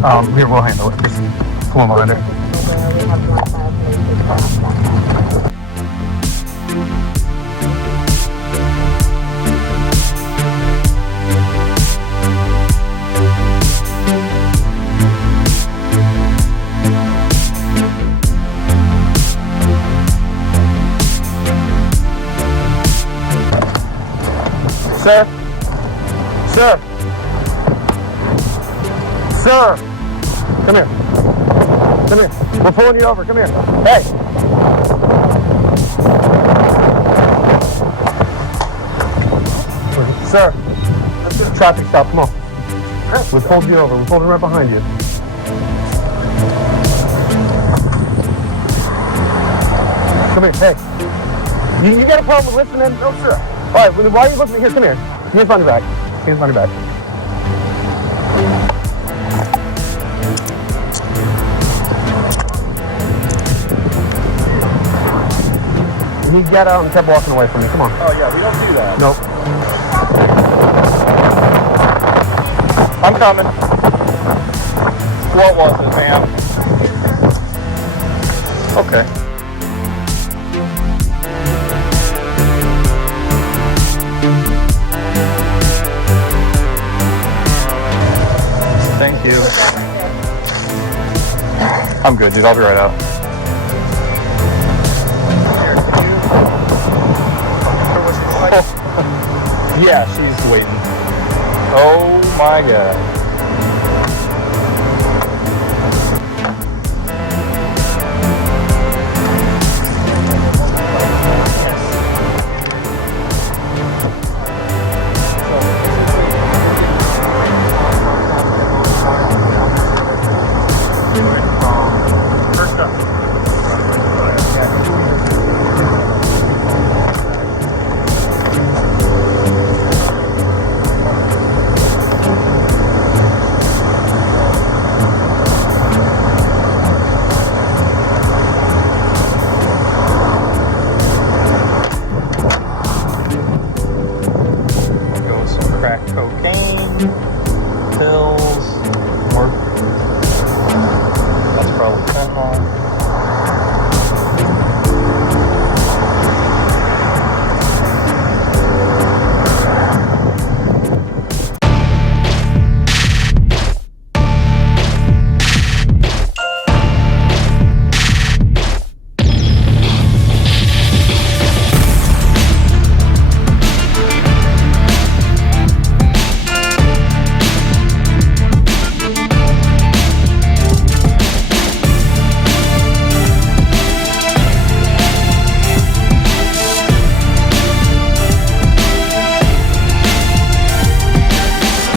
Here, we'll handle it. Just pull them behind it. Sir? Sir? Sir! Come here. Come here. We're pulling you over. Come here. Hey! Sir! Traffic stop. Come on. We pulled you over. We pulled him right behind you. Come here. Hey. You got a problem with listening? No, sir. All right, why are you looking here? Come here. Here's money back. Here's money back. He got out and kept walking away from me. Come on. Oh, yeah, we don't do that. Nope. I'm coming. What was it, ma'am? Okay. Thank you. I'm good, dude. I'll be right out. Yeah, she's waiting. Oh my god. Cocaine, pills.